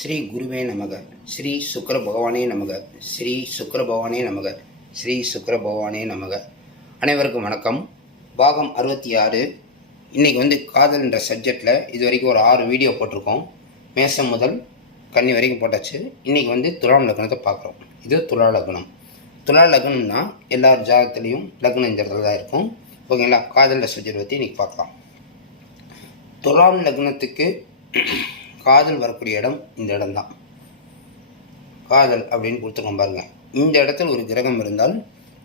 ஸ்ரீ குருவே நமக. ஸ்ரீ சுக்கர பகவானே நமக. ஸ்ரீ சுக்கர பகவானே நமக. ஸ்ரீ சுக்கர பகவானே நமக. அனைவருக்கும் வணக்கம். பாகம் 66. இன்றைக்கி காதல் என்ற சப்ஜெக்டில் இது வரைக்கும் ஒரு 6 வீடியோ போட்டிருக்கோம். மேசம் முதல் கன்னி வரைக்கும் போட்டாச்சு. இன்றைக்கி துலாம் லக்னத்தை பார்க்குறோம். இது துலா லக்னம். துலா லக்னம்னா எல்லார் ஜாதகத்துலேயும் லக்னம் இந்த இடத்துல தான் இருக்கும். ஓகேங்களா? காதல் சப்ஜெக்ட் பற்றி இன்றைக்கி பார்க்கலாம். துலாம் லக்னத்துக்கு காதல் வரக்கூடிய இடம் இந்த இடம்தான். காதல் அப்படின்னு கொடுத்துருக்கோம் பாருங்கள். இந்த இடத்துல ஒரு கிரகம் இருந்தால்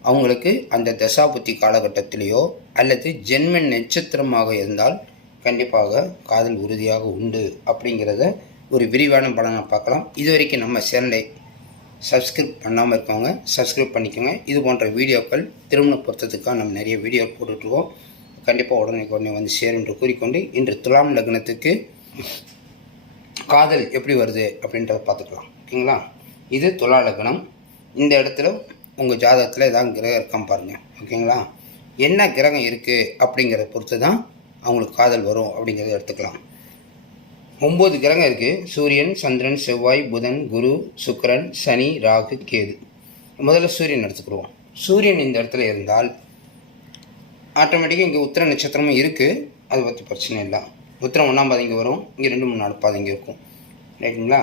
அவங்களுக்கு அந்த தசாபுத்தி காலகட்டத்திலேயோ அல்லது ஜென்ம நட்சத்திரமாக இருந்தால் கண்டிப்பாக காதல் உறுதியாக உண்டு அப்படிங்கிறத ஒரு விரிவான பலனை பார்க்கலாம். இது வரைக்கும் நம்ம சேனலை சப்ஸ்கிரைப் பண்ணாமல் இருக்கவங்க சப்ஸ்கிரைப் பண்ணிக்கோங்க. இது போன்ற வீடியோக்கள் திருமண பொருத்தத்துக்காக நம்ம நிறைய வீடியோ போட்டுட்ருக்கோம். கண்டிப்பாக உடனே சேரும் என்று கூறிக்கொண்டு இன்று துலாம் லக்னத்துக்கு காதல் எப்படி வருது அப்படின்றத பார்த்துக்கலாம். ஓகேங்களா? இது துலா லக்னம். இந்த இடத்துல உங்கள் ஜாதகத்தில் ஏதாவது கிரகம் இருக்கான்னு பாருங்கள். ஓகேங்களா? என்ன கிரகம் இருக்குது அப்படிங்கிறத பொறுத்து தான் அவங்களுக்கு காதல் வரும் அப்படிங்கிறத எடுத்துக்கலாம். 9 கிரகம் இருக்குது. சூரியன், சந்திரன், செவ்வாய், புதன், குரு, சுக்கிரன், சனி, ராகு, கேது. முதல்ல சூரியன் எடுத்துக்கிடுவோம். சூரியன் இந்த இடத்துல இருந்தால் ஆட்டோமேட்டிக்காக இங்கே உத்திர நட்சத்திரமும் இருக்குது. அதை பற்றி பிரச்சனை இல்லை. உத்திரம் 1ஆம் பாதை இங்கே வரும். இங்கே 2, 3, 4 பாதை இங்கே இருக்கும். ரைட்டுங்களா?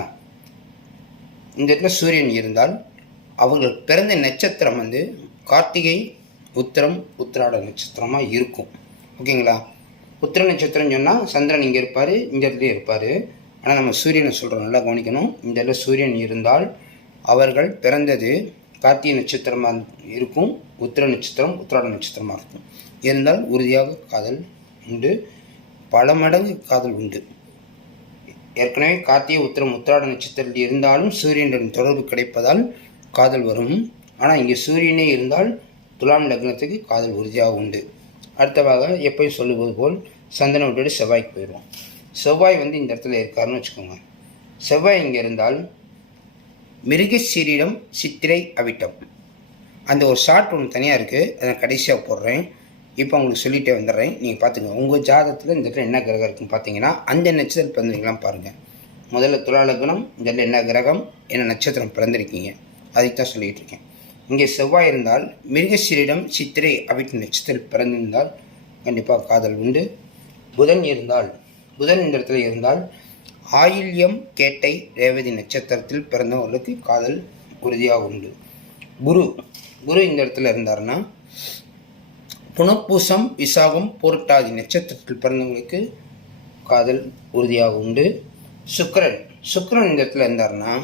இந்த இடத்துல சூரியன் இருந்தால் அவர்கள் பிறந்த நட்சத்திரம் கார்த்திகை, உத்திரம், உத்திராட நட்சத்திரமாக இருக்கும். ஓகேங்களா? உத்திர நட்சத்திரம் சொன்னால் சந்திரன் இங்கே இருப்பார், இந்த இடத்துல இருப்பார். ஆனால் நம்ம சூரியனை சொல்கிறோம், நல்லா கவனிக்கணும். இந்த இடத்துல சூரியன் இருந்தால் அவர்கள் பிறந்தது கார்த்திகை நட்சத்திரமாக இருக்கும், உத்திர நட்சத்திரம், உத்திராட நட்சத்திரமாக இருக்கும். இருந்தால் உறுதியாக காதல் உண்டு. பல மடங்கு காதல் உண்டு. ஏற்கனவே கார்த்திகை, உத்திரம், உத்திராட நட்சத்திரத்தில் இருந்தாலும் சூரியனுடன் தொடர்பு கிடைப்பதால் காதல் வரும். ஆனால் இங்கே சூரியனே இருந்தால் துலாம் லக்னத்துக்கு காதல் உறுதியாக உண்டு. அடுத்ததாக எப்பயும் சொல்லுவது போல் சந்திரனை விட்டுட்டு செவ்வாய்க்கு போயிடுவோம். செவ்வாய் இந்த இடத்துல இருக்காருன்னு வச்சுக்கோங்க. செவ்வாய் இங்கே இருந்தால் மிருகசீரிடம், சித்திரை, அவிட்டம் அந்த ஒரு ஷார்ட் ஒன்று தனியாக இருக்குது. அதை கடைசியாக போடுறேன். இப்போ உங்களுக்கு சொல்லிகிட்டே வந்துடுறேன். நீங்கள் பார்த்துங்க. உங்கள் ஜாதகத்தில் இந்த இடத்துல என்ன கிரகம் இருக்குன்னு பார்த்தீங்கன்னா அந்த நட்சத்திரம் பிறந்திருக்கலாம் பாருங்கள். முதல்ல துலா லக்னம், இந்த இடத்துல என்ன கிரகம், என்ன நட்சத்திரம் பிறந்திருக்கீங்க, அதுக்கு தான் சொல்லிகிட்டு இருக்கேன். இங்கே செவ்வாய் இருந்தால் மிருகசீரிடம், சித்திரை, அவிட்ட நட்சத்திரம் பிறந்திருந்தால் கண்டிப்பாக காதல் உண்டு. புதன் இருந்தால், புதன் இந்த இடத்துல இருந்தால் ஆயில்யம், கேட்டை, ரேவதி நட்சத்திரத்தில் பிறந்தவர்களுக்கு காதல் உறுதியாக உண்டு. குரு இந்த இடத்துல இருந்தார்னா புனப்பூசம், விசாகம், பூரட்டாதி நட்சத்திரத்தில் பிறந்தவங்களுக்கு காதல் உறுதியாக உண்டு. சுக்கிரன் இந்த இடத்துல இருந்தார்னா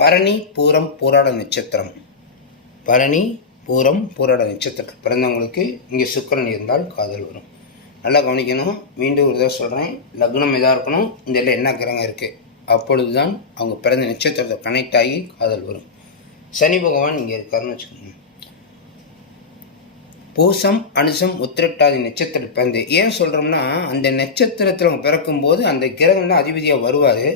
பரணி, பூரம், பூராட நட்சத்திரம், பரணி, பூரம், பூராட நட்சத்திரத்தில் பிறந்தவங்களுக்கு இங்கே சுக்கிரன் இருந்தால் காதல் வரும். நல்லா கவனிக்கணும். மீண்டும் ஒரு தடவை சொல்கிறேன். லக்னம் எதாக இருக்கணும், இந்த இடத்துல என்ன கிரகம் இருக்குது, அப்பொழுது தான் அவங்க பிறந்த நட்சத்திரத்தை கனெக்ட் ஆகி காதல் வரும். சனி பகவான் இங்கே இருக்காருன்னு வச்சுக்கோங்க. பூசம், அனுசம், உத்திரட்டாதி நட்சத்திரம் பிறந்து ஏன் சொல்கிறோம்னா அந்த நட்சத்திரத்தில் அவங்க பிறக்கும்போது அந்த கிரகம் தான் அதிபதியாக வருவார்.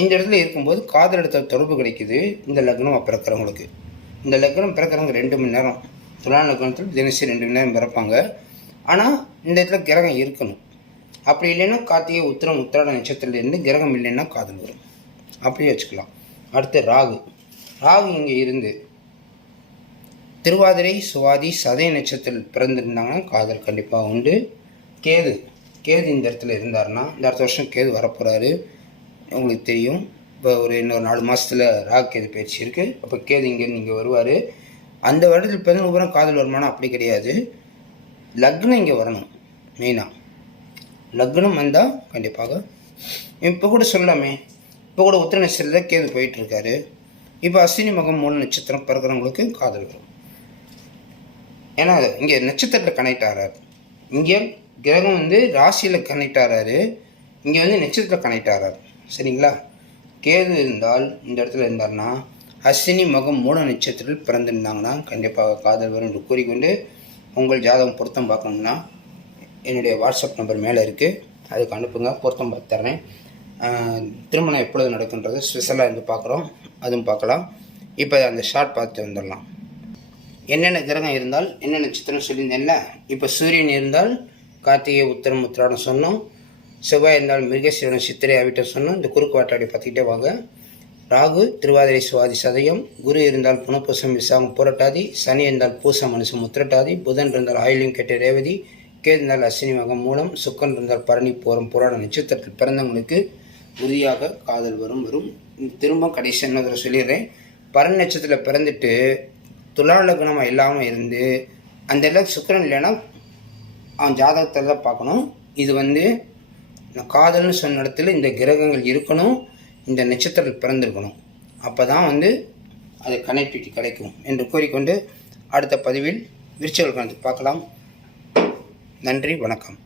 இந்த இடத்துல இருக்கும்போது காதல் இடத்துல தொடர்பு கிடைக்குது. இந்த லக்னம் பிறக்கிறவங்களுக்கு, இந்த லக்னம் பிறக்கிறவங்க 2 மணி நேரம் துலா லக்னத்தில் தினசரி 2 மணி நேரம் பிறப்பாங்க. ஆனால் இந்த இடத்துல கிரகம் இருக்கணும். அப்படி இல்லைன்னா கார்த்திகை, உத்திரம், உத்திராட நட்சத்திரத்துலேருந்து கிரகம் இல்லைன்னா காதல் வரும். அப்படியே வச்சுக்கலாம். அடுத்து ராகு இங்கே இருந்து திருவாதிரை, சுவாதி, சதய நட்சத்திரத்தில் பிறந்திருந்தாங்கன்னா காதல் கண்டிப்பாக உண்டு. கேது இந்த இடத்துல இருந்தாருன்னா இந்த அடுத்த வருஷம் கேது வரப்போகிறாரு. உங்களுக்கு தெரியும். இப்போ இன்னொரு 4 மாதத்தில் ராகு கேது பயிற்சி இருக்குது. அப்போ கேது இங்கேருந்து இங்கே வருவார். அந்த வருடத்தில் பிறந்த காதல் வருமானம் அப்படி கிடையாது. லக்னம் இங்கே வரணும். மெயினாக லக்னம் வந்தால் கண்டிப்பாக. இப்போ கூட சொல்லாமே, இப்போ கூட உத்திர நட்சத்திரத்தில் கேது போயிட்டுருக்காரு. இப்போ அஸ்வினி மகம், மூல நட்சத்திரம் பிறக்கிறவங்களுக்கு காதல் வரும். ஏன்னா இங்கே நட்சத்திரத்தில் கனெக்ட் ஆகிறாரு. இங்கே கிரகம் ராசியில் கனெக்ட் ஆகிறாரு. இங்கே நட்சத்திரத்தில் கனெக்ட் ஆகிறாரு. சரிங்களா? கேது இருந்தால் இந்த இடத்துல இருந்தார்னா அஸ்வினி மகம், மூல நட்சத்திரத்தில் பிறந்திருந்தாங்கன்னா கண்டிப்பாக காதல் வரும் என்று கூறிக்கொண்டு உங்கள் ஜாதகம் பொருத்தம் பார்க்கணும்னா என்னுடைய வாட்ஸ்அப் நம்பர் மேலே இருக்குது. அதுக்கு அனுப்புங்க. பொருத்தம் பார்த்து தர்றேன். திருமணம் எப்பொழுது நடக்குன்றது ஸ்பெஷலாக இருந்து பார்க்குறோம். அதுவும் பார்க்கலாம். இப்போ அந்த ஷார்ட் பார்த்து வந்துடலாம். என்னென்ன கிரகம் இருந்தால் என்ன நட்சத்திரம் சொல்லியிருந்தேன்ல. இப்போ சூரியன் இருந்தால் கார்த்திகை, உத்திரம், உத்திராடம் சொன்னோம். செவ்வாய் இருந்தால் மிருகசீரனம் சித்திரை அவிட்டம் சொன்னோம். இந்த குறுக்கு வாட்டாடி பார்த்துக்கிட்டே வாங்க. ராகு திருவாதிரை சுவாதி சதயம், குரு இருந்தால் புனப்பூசம் விசாகம் புரட்டாதி, சனி இருந்தால் பூசம் மனுஷம் உத்திரட்டாதி, புதன் இருந்தால் ஆயிலியம் கெட்ட ரேவதி, கேது இருந்தால் அஸ்வினி மகம் மூலம், சுக்கன் இருந்தால் பரணி போரம் புராண நட்சத்திரத்தில் பிறந்தவங்களுக்கு உறுதியாக காதல் வரும். திரும்ப கடைசி என்ன சொல்லிடுறேன். பரணி நட்சத்திரத்தில் பிறந்துட்டு துலா லக்னமாக இல்லாமல் இருந்து அந்த இடத்துல சுக்கரன் இல்லைன்னா அவன் ஜாதகத்தில் தான் பார்க்கணும். இது காதல்னு சொன்ன இடத்துல இந்த கிரகங்கள் இருக்கணும், இந்த நட்சத்திரத்தில் பிறந்திருக்கணும். அப்போ தான் அது கனெக்டிவிட்டி கிடைக்கும் என்று கூறிக்கொண்டு அடுத்த பதிவில் விருச்சிக லக்னத்தை பார்க்கலாம். நன்றி, வணக்கம்.